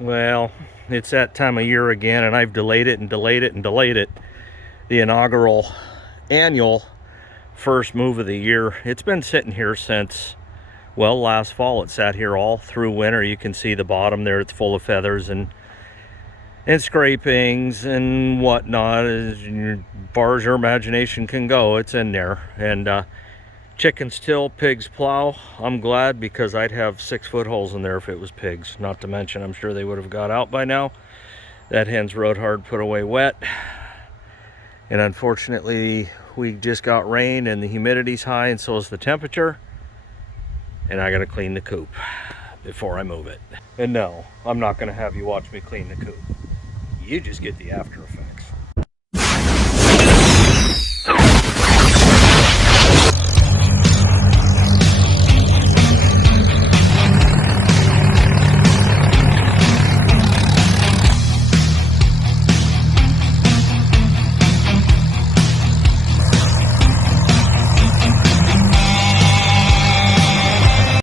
Well, it's that time of year again, and I've delayed it and delayed it and delayed it. The inaugural annual first move of the year. It's been sitting here since, well, last fall. It sat here all through winter. You can see the bottom there. It's full of feathers and scrapings and whatnot. As far as your imagination can go, it's in there. And chickens till, pigs plow. I'm glad, because I'd have 6-foot holes in there if it was pigs. Not to mention, I'm sure they would have got out by now. That hen's rode hard, put away wet. And unfortunately, we just got rain and the humidity's high, and so is the temperature. And I gotta clean the coop before I move it. And no, I'm not gonna have you watch me clean the coop. You just get the after effects.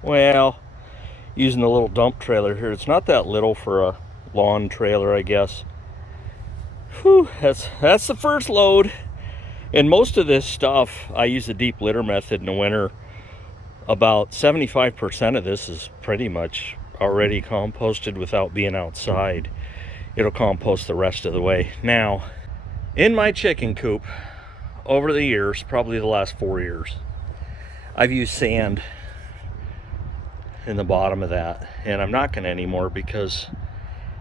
Well, using the little dump trailer here, it's not that little for a lawn trailer, I guess. Whew, that's the first load. And most of this stuff, I use the deep litter method in the winter. About 75% of this is pretty much already composted without being outside. It'll compost the rest of the way. Now, in my chicken coop, over the years, probably the last 4 years, I've used sand in the bottom of that, and I'm not going to anymore because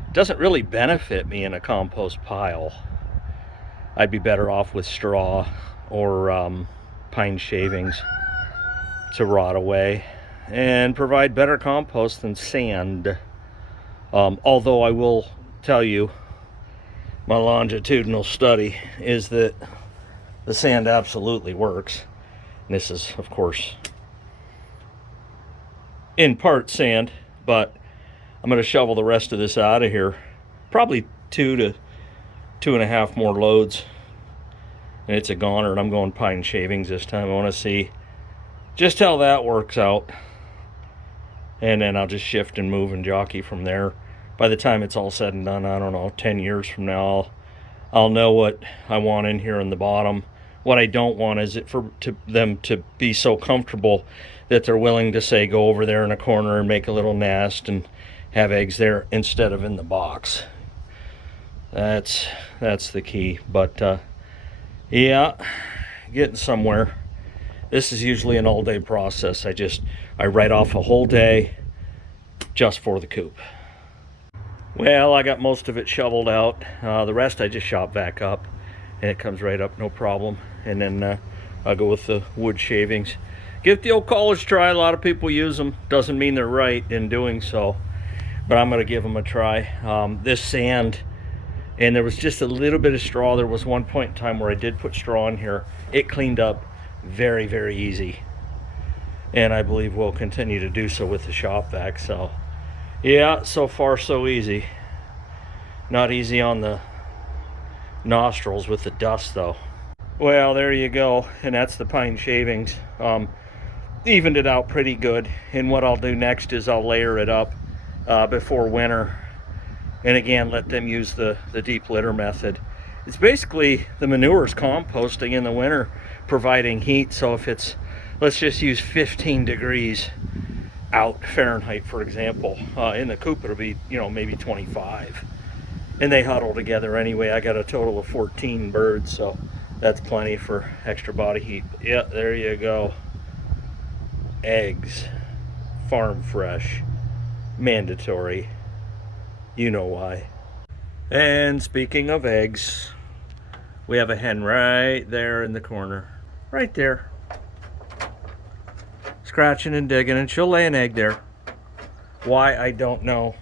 it doesn't really benefit me in a compost pile. I'd be better off with straw or pine shavings to rot away and provide better compost than sand. Although I will tell you, my longitudinal study is that the sand absolutely works. And this is, of course, in part sand, but I'm going to shovel the rest of this out of here. Probably 2 to 2.5 more loads, and it's a goner. And I'm going pine shavings this time. I want to see just how that works out, and then I'll just shift and move and jockey from there. By the time it's all said and done, I don't know, 10 years from now, I'll know what I want in here in the bottom. What I don't want is them to be so comfortable that they're willing to, say, go over there in a corner and make a little nest and have eggs there instead of in the box. That's the key. But yeah, getting somewhere. This is usually an all-day process. I write off a whole day just for the coop. Well, I got most of it shoveled out. The rest I just shop back up, and it comes right up, no problem. And then I'll go with the wood shavings. Give it the old college try. A lot of people use them. Doesn't mean they're right in doing so, but I'm going to give them a try. This sand, and there was just a little bit of straw. There was one point in time where I did put straw in here. It cleaned up very, very easy, and I believe we'll continue to do so with the shop vac. So yeah, so far so easy. Not easy on the nostrils with the dust though. Well, there you go, and that's the pine shavings. Evened it out pretty good, and what I'll do next is I'll layer it up before winter, and again let them use the deep litter method. It's basically the manure's composting in the winter, providing heat. So if it's, let's just use 15 degrees out Fahrenheit, for example, in the coop it'll be, maybe 25, and they huddle together anyway. I got a total of 14 birds, so that's plenty for extra body heat. Yeah, there you go. Eggs, farm fresh, mandatory. You know why. And speaking of eggs, we have a hen right there in the corner, right there, scratching and digging, and she'll lay an egg there. Why, I don't know.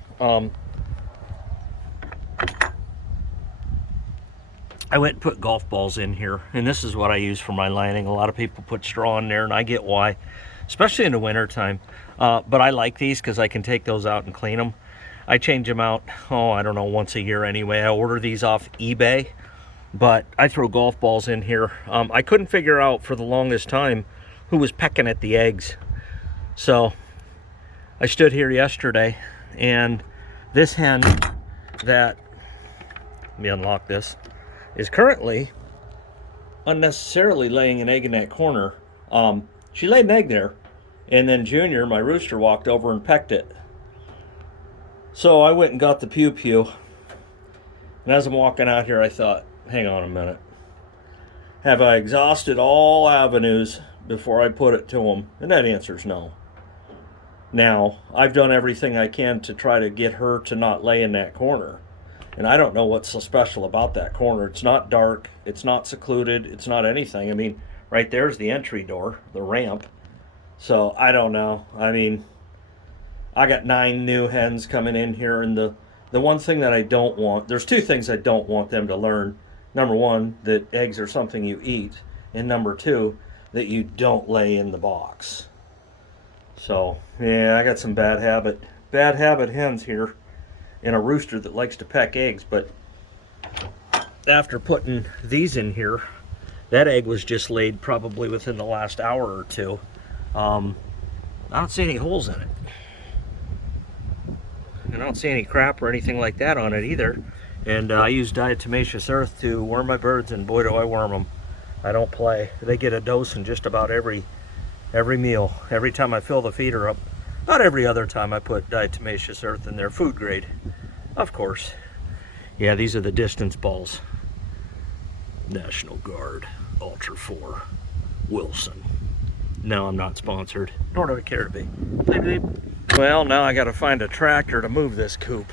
I went and put golf balls in here, and this is what I use for my lining. A lot of people put straw in there, and I get why, especially in the winter time. But I like these because I can take those out and clean them. I change them out, I don't know, once a year anyway. I order these off eBay, but I throw golf balls in here. I couldn't figure out for the longest time who was pecking at the eggs. So I stood here yesterday and This hen that, let me unlock this, is currently unnecessarily laying an egg in that corner. She laid an egg there, and then Junior, my rooster, walked over and pecked it. So I went and got the pew pew, and as I'm walking out here, I thought, hang on a minute. Have I exhausted all avenues before I put it to them? And that answer's no. Now, I've done everything I can to try to get her to not lay in that corner. And I don't know what's so special about that corner. It's not dark, it's not secluded, it's not anything. I mean, right there's the entry door, the ramp. So, I don't know. I mean, I got 9 new hens coming in here, and the one thing that I don't want, there's 2 things I don't want them to learn. Number 1, that eggs are something you eat. And number 2, that you don't lay in the box. So, yeah, I got some bad habit hens here, and a rooster that likes to peck eggs. But after putting these in here, that egg was just laid probably within the last hour or 2. I don't see any holes in it. And I don't see any crap or anything like that on it either. And I use diatomaceous earth to worm my birds, and boy do I worm them. I don't play. They get a dose in just about every meal. Every time I fill the feeder up. Not every other time I put diatomaceous earth in there. Food grade, of course. Yeah, these are the distance balls. National Guard Ultra 4 Wilson. No, I'm not sponsored, nor do I care to be. Bleep, bleep. Well, now I gotta find a tractor to move this coop.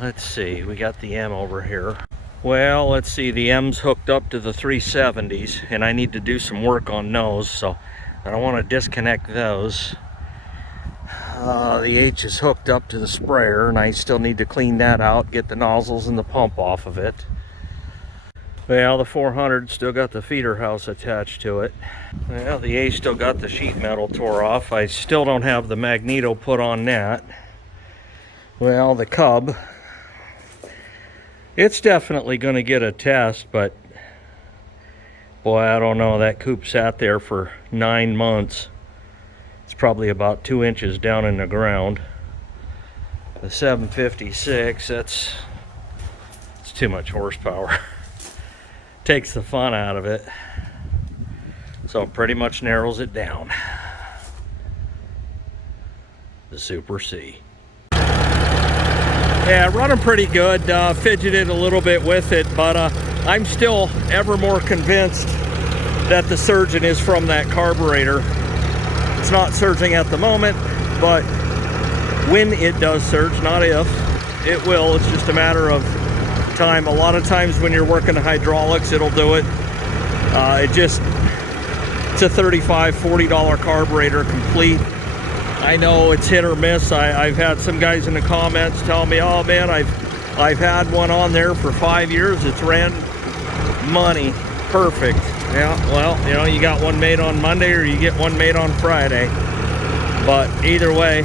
Let's see, we got the M over here. Well, let's see, the M's hooked up to the 370s, and I need to do some work on those, so I don't want to disconnect those. The H is hooked up to the sprayer, and I still need to clean that out, get the nozzles and the pump off of it. Well, the 400 still got the feeder house attached to it. Well, the A still got the sheet metal tore off. I still don't have the magneto put on that. Well, the cub, it's definitely going to get a test, but boy, I don't know. That coop sat there for 9 months. It's probably about 2 inches down in the ground. The 756, it's too much horsepower. Takes the fun out of it. So it pretty much narrows it down. The Super C. Yeah, running pretty good. Fidgeted a little bit with it, but I'm still ever more convinced that the surging is from that carburetor. It's not surging at the moment, but when it does surge, not if, it will. It's just a matter of time. A lot of times when you're working the hydraulics, it'll do it. It's a $35, $40 carburetor complete. I know it's hit or miss. I've had some guys in the comments tell me, oh man, I've had one on there for 5 years. It's ran money. Perfect. Yeah, well, you know, you got one made on Monday or you get one made on Friday. But either way,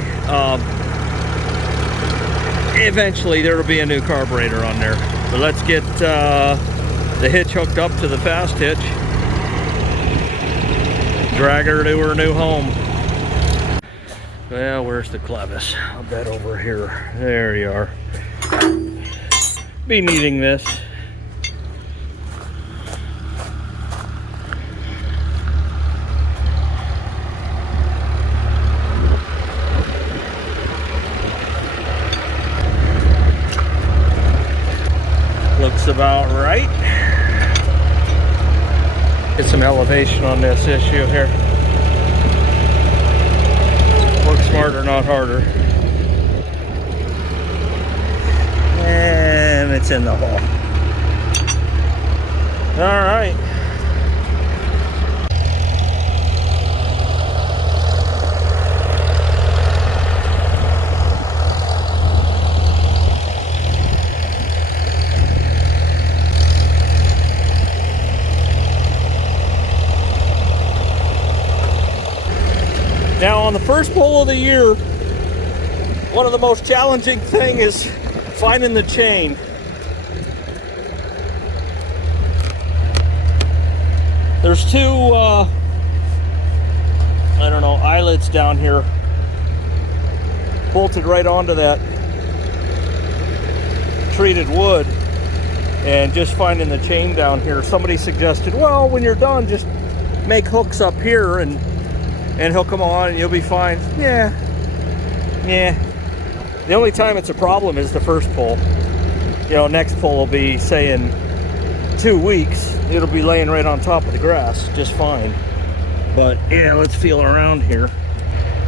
eventually there will be a new carburetor on there. But let's get the hitch hooked up to the fast hitch. Drag her to her new home. Well, where's the clevis? I'll bet over here. There you are. Be needing this. Looks about right. Get some elevation on this issue here. Work smarter, not harder. And it's in the hole. All right. Now on the first pull of the year, one of the most challenging things is finding the chain. There's two, I don't know, eyelets down here. bolted right onto that treated wood. And just finding the chain down here, somebody suggested, well, when you're done, just make hooks up here and hook them on and you'll be fine. Yeah. The only time it's a problem is the first pull. You know, next pull will be, say, in 2 weeks. It'll be laying right on top of the grass just fine. But yeah, let's feel around here.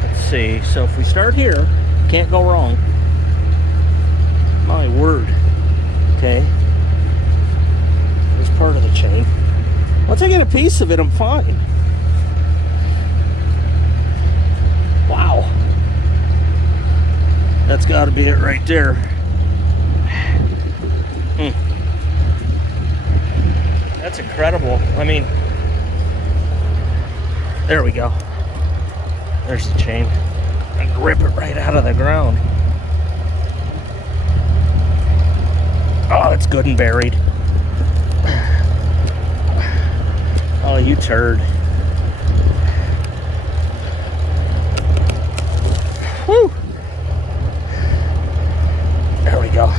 Let's see. So if we start here, can't go wrong. My word. Okay. There's part of the chain. Once I get a piece of it, I'm fine. Wow. That's got to be it right there. That's incredible. I mean, there we go. There's the chain. I can rip it right out of the ground. Oh, it's good and buried. Oh, you turd. Woo! There we go.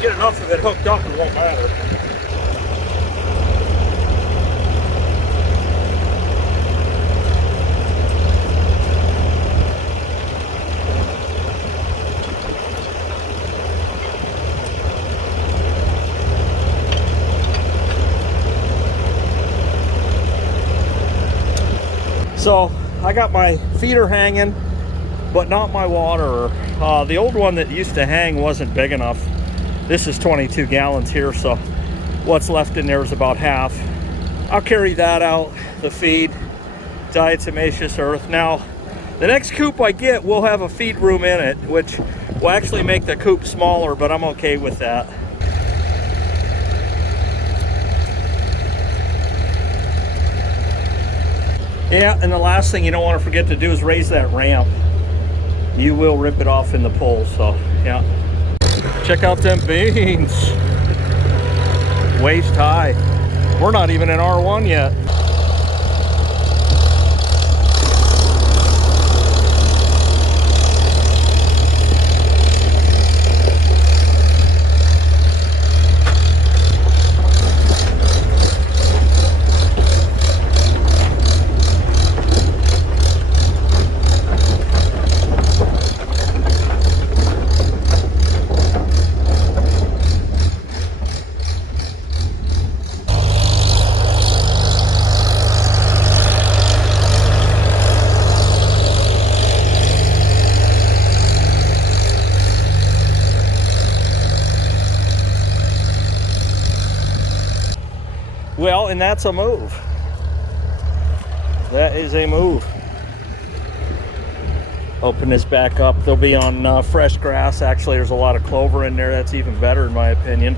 Get enough of it hooked up, it won't matter. So I got my feeder hanging, but not my waterer. The old one that used to hang wasn't big enough. This is 22 gallons here, so what's left in there is about half. I'll carry that out, the feed, diatomaceous earth. Now, the next coop I get will have a feed room in it, which will actually make the coop smaller, but I'm okay with that. Yeah, and the last thing you don't want to forget to do is raise that ramp. You will rip it off in the pole, so yeah. Check out them beans. Waist high. We're not even in R1 yet. Well, and that's a move. That is a move. Open this back up. They'll be on fresh grass. Actually, there's a lot of clover in there. That's even better in my opinion.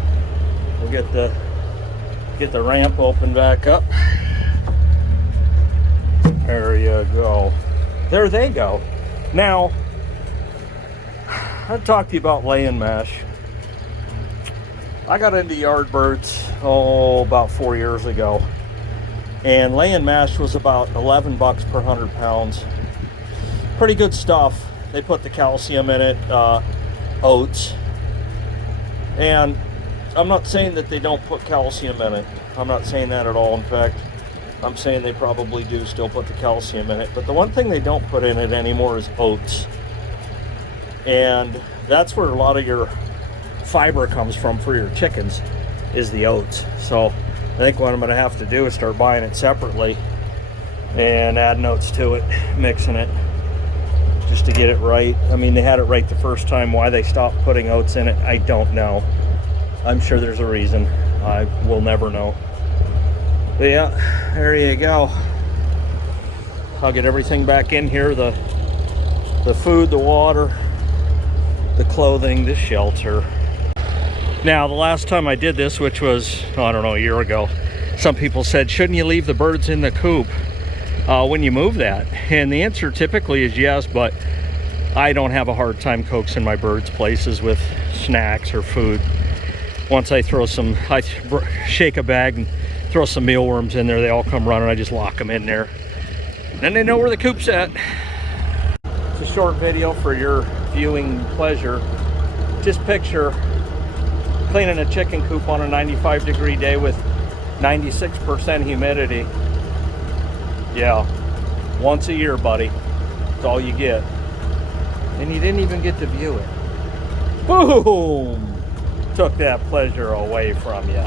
We'll get the ramp open back up. There you go. There they go. Now, I'll talk to you about laying mash. I got into Yardbirds, about 4 years ago. And laying mash was about 11 bucks per 100 pounds. Pretty good stuff. They put the calcium in it, oats. And I'm not saying that they don't put calcium in it. I'm not saying that at all. In fact, I'm saying they probably do still put the calcium in it. But the one thing they don't put in it anymore is oats. And that's where a lot of your fiber comes from for your chickens, is the oats. So I think what I'm going to have to do is start buying it separately and adding oats to it, mixing it, just to get it right. I mean, they had it right the first time. Why they stopped putting oats in it, I don't know. I'm sure there's a reason. I will never know. But yeah, there you go. I'll get everything back in here, the food, the water, the clothing, the shelter. Now, the last time I did this, which was, I don't know, a year ago, some people said, shouldn't you leave the birds in the coop when you move that? And the answer typically is yes, but I don't have a hard time coaxing my birds places with snacks or food. Once I throw some, I shake a bag and throw some mealworms in there, they all come running. I just lock them in there. Then they know where the coop's at. It's a short video for your viewing pleasure. Just picture cleaning a chicken coop on a 95-degree day with 96% humidity. Yeah, once a year, buddy. That's all you get. And you didn't even get to view it. Boom! Took that pleasure away from you.